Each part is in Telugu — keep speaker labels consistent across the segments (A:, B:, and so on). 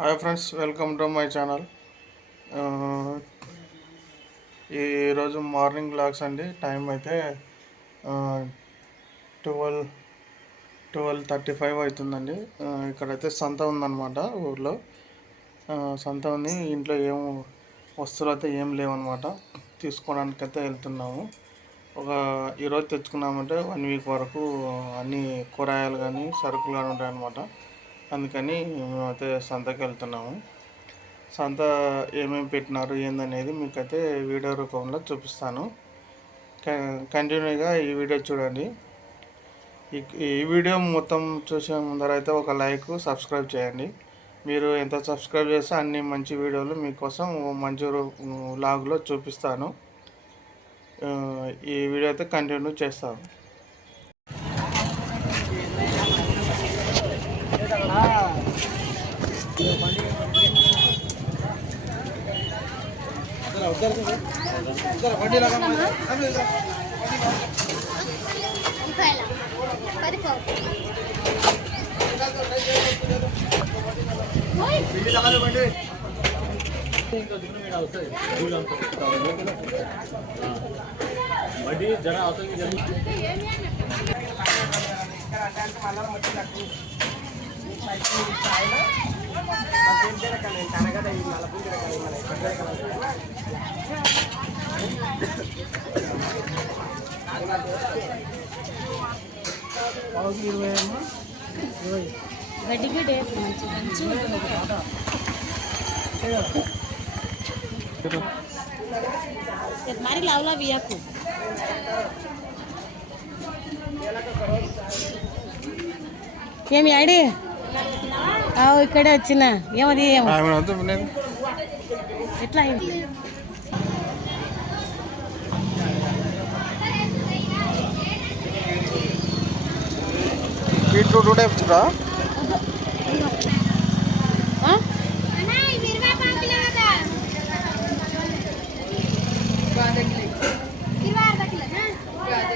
A: Hi friends welcome to my channel. ఈరోజు మార్నింగ్ బ్లాగ్స్ అండి. టైం అయితే ట్వెల్వ్ ట్వెల్వ్ థర్టీ ఫైవ్ అవుతుందండి. ఇక్కడైతే సంత ఉందన్నమాట ఊర్లో. సంత ఉంది. ఇంట్లో ఏం వస్తువులు అయితే ఏం లేవన్నమాట. తీసుకోవడానికి అయితే వెళ్తున్నాము. ఒక ఈరోజు తెచ్చుకున్నామంటే వన్ వీక్ వరకు అన్ని కూరగాయలు కానీ సరుకులు కానీ ఉంటాయన్నమాట. అందుకని మేమైతే సంతకి వెళ్తున్నాము. సంత ఏమేమి పెట్టినారు ఏందనేది మీకైతే వీడియో రూపంలో చూపిస్తాను. క- కంటిన్యూగా ఈ వీడియో చూడండి. ఈ వీడియో మొత్తం చూసే ముందర అయితే ఒక లైక్ సబ్స్క్రైబ్ చేయండి. మీరు ఎంత సబ్స్క్రైబ్ చేస్తే అన్ని మంచి వీడియోలు మీకోసం మంచి లాగ్లో చూపిస్తాను. ఈ వీడియో అయితే కంటిన్యూ చేస్తాను.
B: उधर से उधर बंडी
C: लगा मैं सब ले फैला पर को ओए बंडी लगा लो बंडी
B: बड्डी जरा आता है। जल्दी जरा
C: గడ్డికి డేట్ మంచి మంచిగా మరి లవ్లా బియ్యకు ఏమి ఐడి ఇక్కడే వచ్చిన. ఏమది ఏమో. ఎట్లా అయింది?
A: బీట్రూట్ కూడా ఇచ్చురా?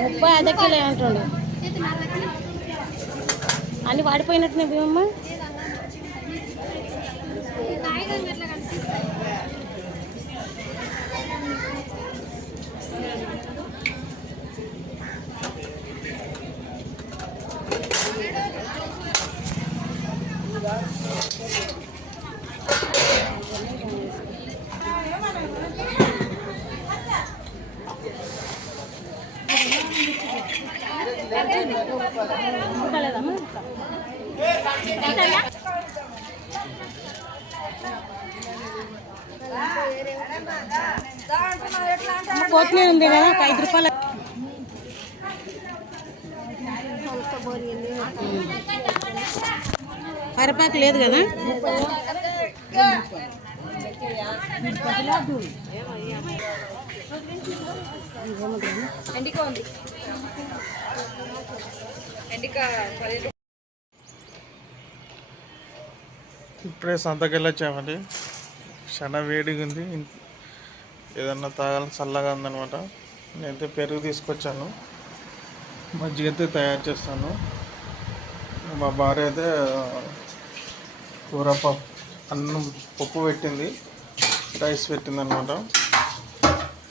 C: ముప్పై అర్ధ కిలో అంటుండు అన్ని వాడిపోయినట్టునే భీమమ్మ. కొత్తిమీర ఉంది కదా ఒక ఐదు రూపాయలు. కరిపాకు లేదు కదా?
A: ఇప్పుడే సంతకెళ్ళొచ్చామండి. చాలా వేడిగా ఉంది ఏదన్నా తాగాలని చల్లగా ఉందనమాట నేనైతే పెరుగు తీసుకొచ్చాను. మజ్జిగ అయితే తయారు చేస్తాను. మా భార్య అయితే కూర పప్పు అన్నం పప్పు పెట్టింది. రైస్ పెట్టింది అనమాట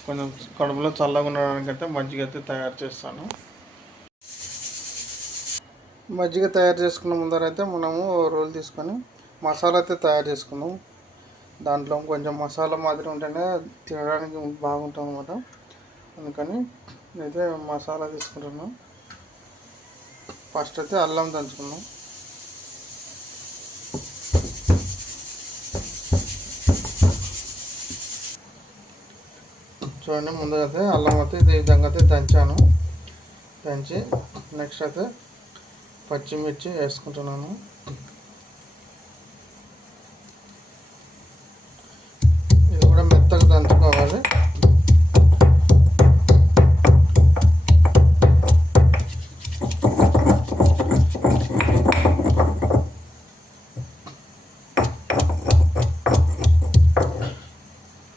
A: కొంచెం కడుపులో చల్లగా ఉండడానికి అయితే మజ్జిగ అయితే తయారు చేస్తాను. మజ్జిగ తయారు చేసుకున్న ముందర అయితే మనము రోల్ తీసుకొని మసాలా అయితే తయారు చేసుకున్నాం దాంట్లో కొంచెం మసాలా మాదిరి ఉంటేనే తినడానికి బాగుంటుంది అనమాట అందుకని నేనైతే మసాలా తీసుకుంటున్నాను ఫస్ట్ అయితే అల్లం దంచుకున్నాం చూడండి ముందుగా అయితే అల్లం అయితే ఇది విధంగా అయితే దంచాను. దంచి నెక్స్ట్ అయితే పచ్చిమిర్చి వేసుకుంటున్నాను. ఇది కూడా మెత్తగా దంచుకోవాలి.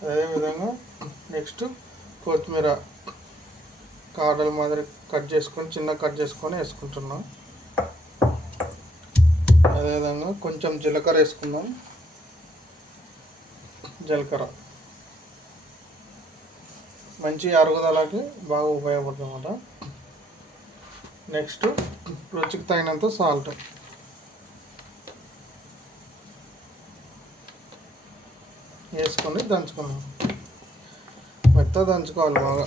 A: అదేవిధంగా నెక్స్ట్ కొత్తిమీర కాడల మాదిరి కట్ చేసుకొని చిన్న కట్ చేసుకొని వేసుకుంటున్నాం. అదేవిధంగా కొంచెం జీలకర్ర వేసుకుందాం. జీలకర్ర. మంచి అరుగుదలకి బాగా ఉపయోగపడుతుంది అన్నమాట నెక్స్ట్ రుచికి తగినంత సాల్ట్. వేసుకొని దంచుకున్నాం మెత్త దంచుకోవాలి బాగా.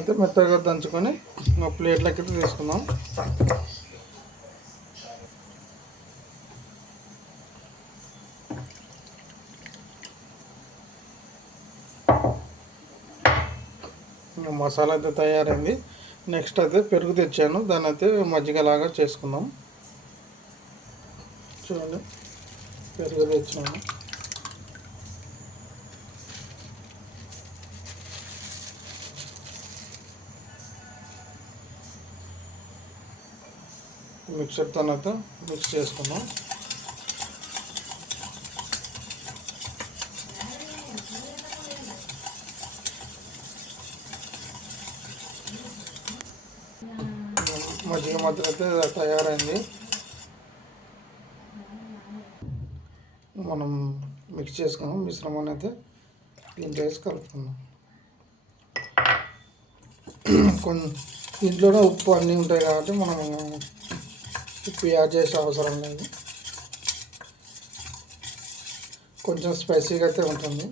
A: అయితే మెత్తగా దంచుకొని ఒక ప్లేట్లకి అయితే తీసుకుందాం. మసాలా అయితే తయారైంది. నెక్స్ట్ అయితే పెరుగు తెచ్చాను. దాన్ని అయితే మజ్జిగలాగా చేసుకుందాం. చూడండి పెరుగు తెచ్చాను. మిక్సర్తో అయితే మిక్స్ చేసుకున్నాం మజ్జిగ మాత్రం అయితే తయారైంది. మనం మిక్స్ చేసుకున్నాం మిశ్రమాన్ని అయితే దీంట్లో వేసి కలుపుకుందాం. కొన్ని దీంట్లోనే ఉప్పు అన్నీ ఉంటాయి కాబట్టి మనం ఉప్పు యాడ్ చేసే అవసరం లేదు. కొంచెం స్పైసీగా అయితే ఉంటుంది.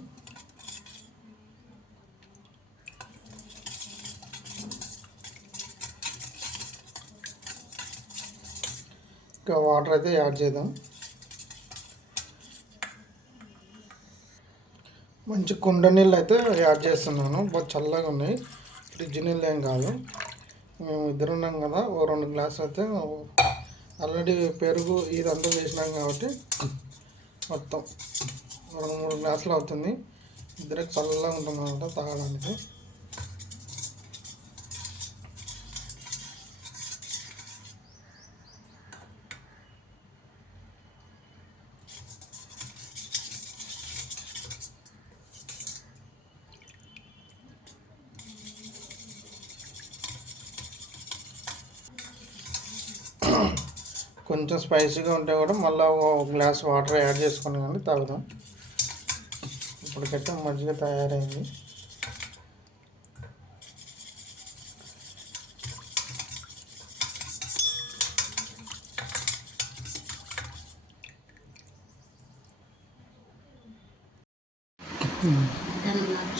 A: ఇంకా వాటర్ అయితే యాడ్ చేద్దాం. మంచి కుండ నీళ్ళు అయితే యాడ్ చేస్తున్నాను. బాగా చల్లగా ఉన్నాయి. ఫ్రిడ్జ్ నీళ్ళు ఏం కాదు. మేము ఇద్దరు ఉన్నాం కదా ఓ రెండు గ్లాసులు అయితే ఆల్రెడీ పెరుగు ఇదంతా వేసినాం కాబట్టి మొత్తం. రెండు మూడు గ్లాసులు అవుతుంది. ఇద్దరికి చల్లగా ఉంటుంది అనమాట తాగడానికి. కొంచెం స్పైసీగా ఉంటే కూడా మళ్ళీ ఒక గ్లాస్ వాటర్ యాడ్ చేసుకొని కానీ తాగుదాం. ఇప్పటికైతే మజ్జిగ తయారైంది.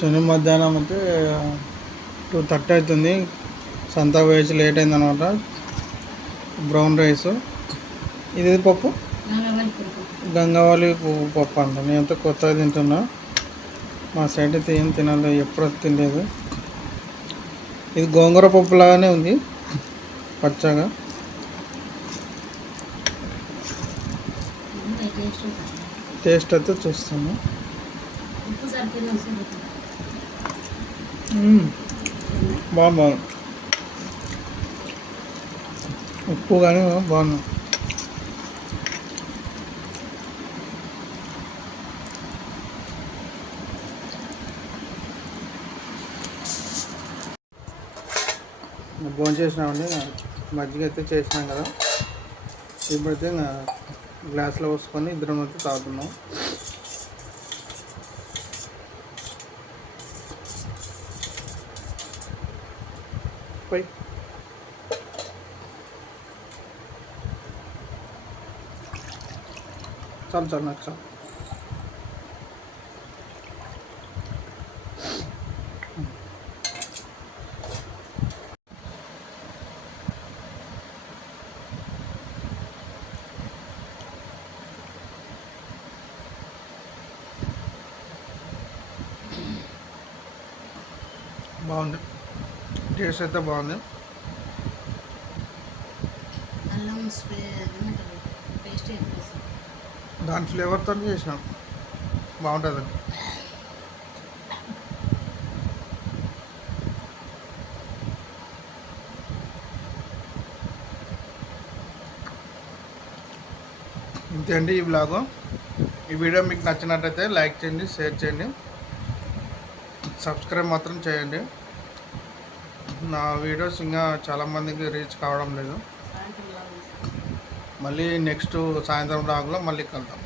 A: శని మధ్యాహ్నం అయితే టూ థర్టీ అవుతుంది. సంత వేసి లేట్ అయిందనమాట. Brown rice. ఇది పప్పు? గంగావళి పువ్వు పప్పు అంట. నేనంతా కొత్తగా తింటున్నా. మా సైడ్ అయితే ఏం తినాలి ఎప్పుడు తినలేదు. ఇది గోంగూర పప్పు లాగానే ఉంది. పచ్చగా. టేస్ట్ అయితే మ్మ్. బాగుంది. ఉప్పు కానీ బాగుంది. భోజనం చేసినామండి. మజ్జిగ అయితే చేసినాం కదా. ఇప్పుడైతే ఇంకా గ్లాస్లో పోసుకొని ఇద్దరం అయితే తాగుతున్నాం. పోయి. చాలు చాలు నాకు చాలు. బాగుంది. టేస్ట్ అయితే బాగుంది. దాని ఫ్లేవర్తో చేసినాం. బాగుంటుంది. ఇంతే అండి ఈ బ్లాగు ఈ వీడియో మీకు నచ్చినట్టయితే లైక్ చేయండి షేర్ చేయండి. సబ్స్క్రైబ్ మాత్రం చేయండి. నా వీడియోస్ ఇంకా చాలామందికి రీచ్ కావడం లేదు. మళ్ళీ నెక్స్ట్ సాయంత్రం బ్లాగ్లో మళ్ళీ కలుద్దాం.